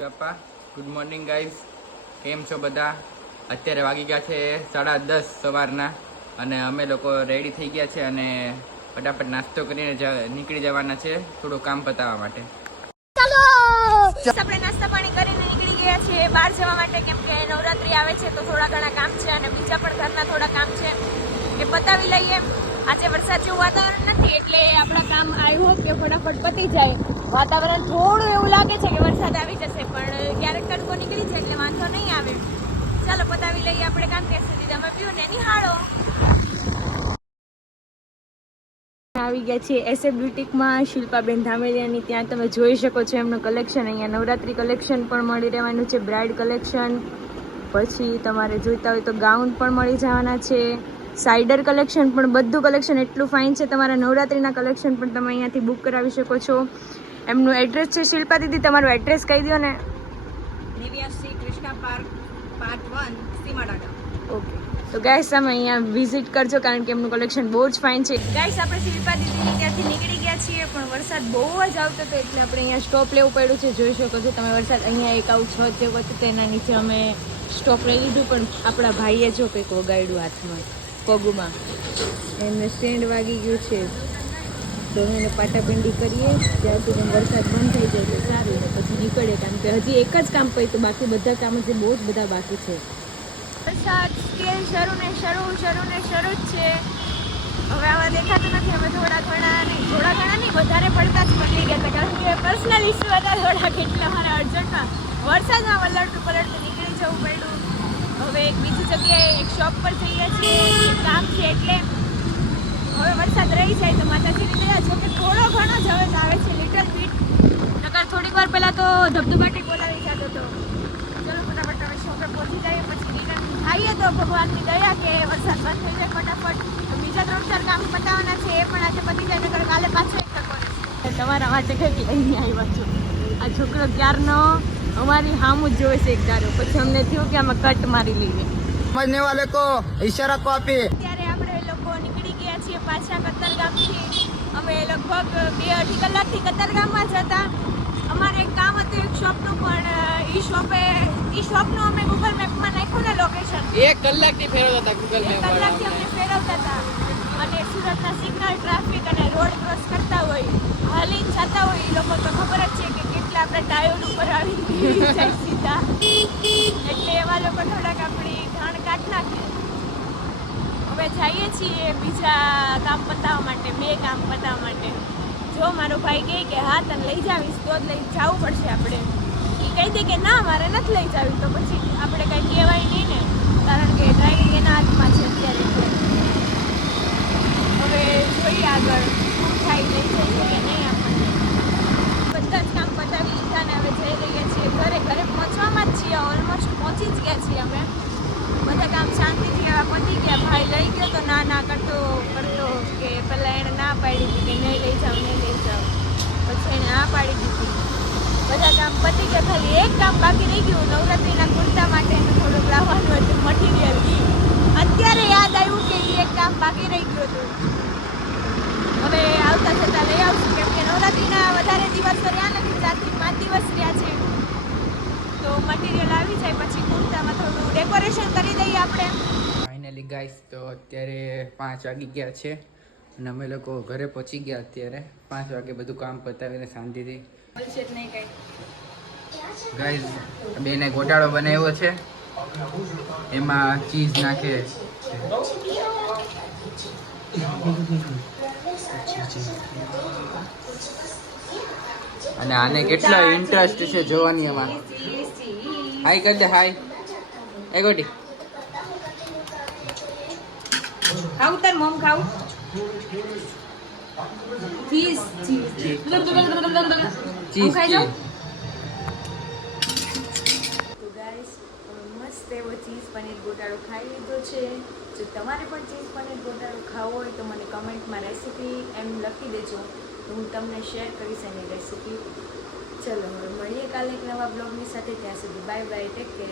બાપા good morning guys કેમ છો બધા? અત્યારે વાગી ગયા છે સાડા દસ સવારના અને અમે લોકો રેડી થઈ ગયા છે અને ફટાફટ નાસ્તો કરીને નીકળી જવાના છે થોડું કામ પતાવવા માટે. આપણે નાસ્તા પાણી કરીને નીકળી ગયા છીએ બહાર જવા માટે કેમ કે નવરાત્રી આવે છે તો થોડા ઘણા કામ છે અને બીજા પણ ઘરના થોડા કામ છે. એ પતાવી લઈએ. આજે વરસાદ જેવું વાતાવરણ નથી એટલે આપણા કામ હોપ કે ફટાફટ પતી જાય. વાતાવરણ થોડું એવું લાગે છે કે વરસાદ આવી જશે, પણ ક્યારેક તડકો નીકળી છે એટલે વાંધો નહીં આવે. ચાલો, પતાવી લઈએ આપણે કામ કે સુધી પીવું ને, નિહાળો. આવી ગયા છીએ એસે બ્યુટિકમાં શિલ્પાબેન ધામેલિયાની ત્યાં તમે જોઈ શકો છો એમનું કલેક્શન અહીંયા નવરાત્રી કલેક્શન પણ મળી રહેવાનું છે બ્રાઇડ કલેક્શન પછી તમારે જોઈતા હોય તો ગાઉન પણ મળી જવાના છે. સાઇડર કલેક્શન પણ બધું કલેક્શન એટલું ફાઇન છે. તમારા નવરાત્રીના કલેક્શન પણ તમે અહીંયાથી બુક કરાવી શકો છો. એમનું એડ્રેસ છે શિલ્પા દીદી તમારું એડ્રેસ કહી દો ને. નેવ્યાસી કૃષ્ણા પાર્ક પાર્ટ વન સીમાડાના ઓકે તો ગાઈસ તમે અહીંયા વિઝિટ કરજો કારણ કે એમનું કલેક્શન બહુ જ ફાઇન છે. ગાઈસ આપણે શિલ્પા દીદીની ત્યાંથી નીકળી ગયા છીએ પણ વરસાદ બહુ જ આવતો હતો એટલે આપણે અહીંયા સ્ટોપ લેવું પડ્યું છે. જોઈ શકો છો તમે વરસાદ અહીંયા એક આવું છત જેવું હતું તેના નીચે અમે સ્ટોપ લઈ લીધું પણ આપણા ભાઈએ જો કંઈક વગાડ્યું હાથમાં પગમાં. એમને સ્ટેન્ડ વાગી ગયું છે. તો એને પાટાપિંડી કરીએ, ત્યાં સુધી વરસાદ બંધ થઈ જાય તો સારું ને પછી નીકળે, કારણ કે હજી એક જ કામ પડી બાકી બધા કામ હજી બહુ જ બધા બાકી છે. વરસાદ સ્કેલ શરૂ ને શરૂ શરૂ ને શરૂ જ છે. હવે આવા દેખાતું નથી અમે થોડા ઘણા નહીં થોડા ઘણા નહીં, વધારે પડતા જ બદલી ગયા હતા. કારણ કે પર્સનલ ઇસ્યુ હતા થોડા કેટલા મારા અર્જન્ટમાં વરસાદમાં વલડતું પલટતું નીકળી જવું પડ્યું. હવે એક બીજી જગ્યાએ એક શોપ પર જઈએ છીએ કામ છે એટલે હવે વરસાદ રહી જાય તો માતાજીની દયા જો કે થોડો ઘણો જ હવે આવે છે લિટલ બીટ નકર થોડીક વાર પહેલાં તો ધબધબાટી બોલાવી જતો હતો. ચલો ફટાફટ હવે શોપે પહોંચી જઈએ પછી રિટર્ન થઈએ તો ભગવાનની દયા કે વરસાદ બંધ થઈ જાય ફટાફટ. બીજા ત્રણ ચાર કામ પતાવવાના છે એ પણ આજે પતી જાય નકર કાલે પાછો એક ટકો તમારા માટે કંઈક લઈને આવ્યા છું. આ છોકરો ક્યારનો? અમારી હામું જ જોવે છે એક ધારો પછી અમને થયું કે આમાં કટ મારી લઈએ. સમજને વાલે કો ઈશારા કો આપી ત્યારે આપણે લોકો નીકળી ગયા છીએ પાછા કતારગામથી અમે લગભગ બે અઢી કલાકથી કતારગામમાં જ હતા અમારે એક કામ હતું એક શોપનું પણ એ શોપે એ શોપનું અમે ગૂગલ મેપમાં નાખ્યું ને લોકેશન એક કલાકથી ફેરવતા હતા ગૂગલ એક કલાકથી અમને. ફેરવતા હતા. અને સુરતના સિગ્નલ ટ્રાફિક અને રોડ ક્રોસ કરતા હોય હાલીને જતા હોય એ લોકો તો ખબર જ છે કે કેટલા આપણે ટાયર ઉપર આવી જાય સીધા. એટલે એવા લોકો થોડાક આપણી ધણ કાઢ નાખે. હવે જઈએ છીએ બીજા કામ પતાવવા માટે, બે કામ પતાવવા માટે. જો મારો ભાઈ કહે કે, હા, તને લઈ જાવીશ, તો જ લઈ જવું પડશે આપણે. એ કહી દે કે, ના, મારે નથી લઈ જવી. તો પછી આપણે કાંઈ કહેવાય નહીં ને, કારણ કે ડ્રાઇવિંગ એના હાથમાં છે અત્યારે. હવે જોઈએ આગળ, શું થાય, લઈ જઈએ કે નહીં આપણને. બધા જ કામ પતાવી લીધા ને, હવે જઈ રહ્યા છીએ ઘરે. ઘરે પહોંચવામાં જ છીએ ઓલમોસ્ટ પહોંચી જ ગયા છીએ અમે. બધા કામ શાંતિથી હવે પતી ગયા ભાઈ લઈ ગયો તો ના ના કરતો કરતો કે પહેલાં એણે ના પાડી દીધી કે નહીં લઈ જાવ નહીં લઈ જાઉં. પછી એણે આ પાડી દીધી. બધા કામ પતી ગયા, ખાલી એક કામ બાકી રહી ગયું, નવરાત્રિના કુર્તા માટે થોડુંક લાવવાનું હતું, મટીરિયલ. અત્યારે યાદ આવ્યું કે એ એક કામ બાકી રહી ગયું હતું. હવે આવતા જતા લઈ આવશું, કેમ કે નવરાત્રિના વધારે તો રહ્યા નથી ચારથી પાંચ દિવસ રહ્યા છે. તો મટીરિયલ આવી જાય, પછી કુર્તામાં થોડું ડેકોરેશન કરી દઈએ આપણે. ફાઇનલી ગાઈસ તો અત્યારે પાંચ વાગી ગયા છે અને અમે લોકો ઘરે પહોંચી ગયા અત્યારે. પાંચ વાગે બધું કામ પતાવીને શાંતિથી. ગાઈસ બેને ગોટાળો બનાવ્યો છે. એમાં ચીઝ નાખે અને આને કેટલા ઇન્ટરેસ્ટ છે જોવાની એમાં. હાય કરી દે હાય એ ગોટી. ખાવું તાર મમ ખાવું ચીઝ ચીઝ. ચીઝ ખાઈ જાઉં? તો ગાઈસ મસ્ત એવો ચીઝ પનીર ગોટાળો ખાઈ લીધો છે. જો તમારે પણ ચીઝ પનીર ગોટાળો ખાવો હોય તો મને કમેન્ટમાં રેસીપી એમ લખી દેજો. તો હું તમને શેર કરીશ એની રેસીપી ચલો હવે મળીએ કાલે એક નવા બ્લોગની સાથે. ત્યાં સુધી બાય બાય ટેક કેર